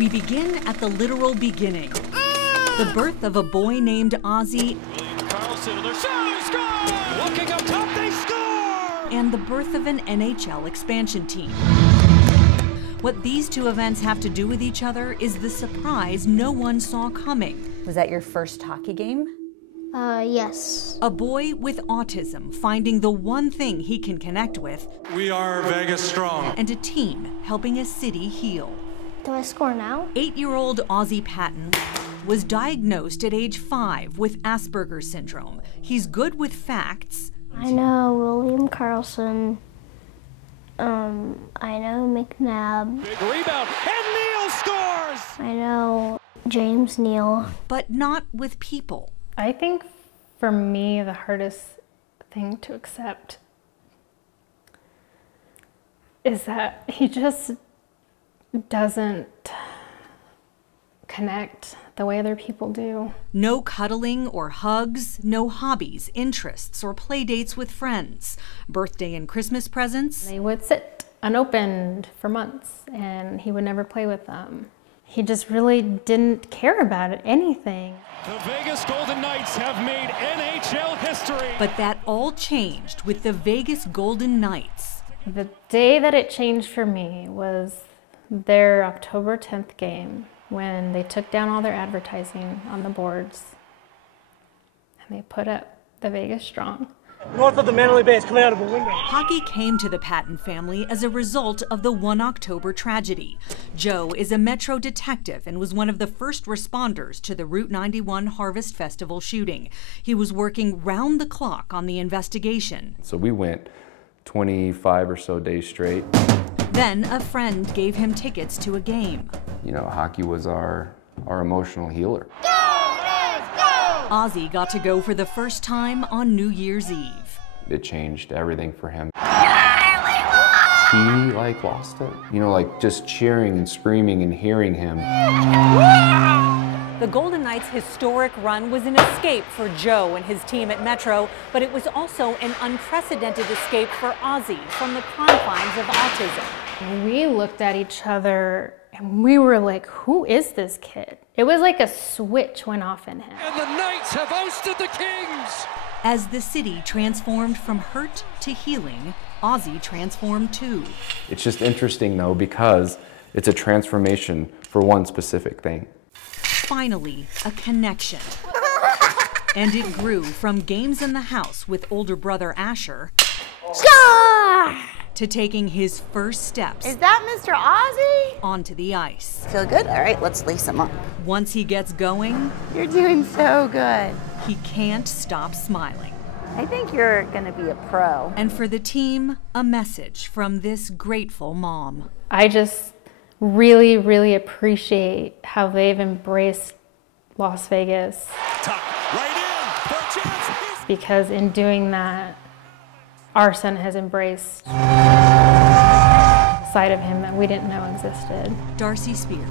We begin at the literal beginning. The birth of a boy named Ozzie. Looking up top, they score! And the birth of an NHL expansion team. What these two events have to do with each other is the surprise no one saw coming. Was that your first hockey game? Yes. A boy with autism finding the one thing he can connect with. We are Vegas strong. And a team helping a city heal. Do I score now? 8-year-old Ozzie Patton was diagnosed at age 5 with Asperger's syndrome. He's good with facts. I know William Karlsson. I know McNabb. Big rebound, and Neal scores! I know James Neal. But not with people. I think for me, the hardest thing to accept is that he just doesn't connect the way other people do. No cuddling or hugs, no hobbies, interests, or play dates with friends. Birthday and Christmas presents. They would sit unopened for months and he would never play with them. He just really didn't care about anything. The Vegas Golden Knights have made NHL history. But that all changed with the Vegas Golden Knights. The day that it changed for me was their October 10th game, when they took down all their advertising on the boards and they put up the Vegas Strong. North of the Manly Bay is coming out of a window. Hockey came to the Patton family as a result of the 1 October tragedy. Joe is a Metro detective and was one of the first responders to the Route 91 Harvest Festival shooting. He was working round the clock on the investigation. So we went 25 or so days straight. Then a friend gave him tickets to a game. You know, hockey was our emotional healer. Ozzie got to go for the first time on New Year's Eve. It changed everything for him. He lost it. You know, just cheering and screaming and hearing him. The Golden Knights' historic run was an escape for Joe and his team at Metro, but it was also an unprecedented escape for Ozzie from the confines of autism. We looked at each other and we were like, who is this kid? It was like a switch went off in him. And the Knights have ousted the Kings! As the city transformed from hurt to healing, Ozzie transformed too. It's just interesting though, because it's a transformation for one specific thing. Finally, a connection. And it grew from games in the house with older brother Asher to taking his first steps. Is that Mr. Ozzie? Onto the ice. Feel good? All right, let's lace him up. Once he gets going, You're doing so good. he can't stop smiling. I think you're gonna be a pro. And for the team, a message from this grateful mom. I just really, really appreciate how they've embraced Las Vegas. Tuck, right in, for a chance. Because in doing that, our son has embraced a side of him that we didn't know existed. Darcy Spears,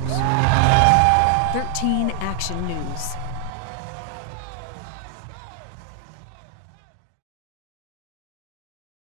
13 Action News.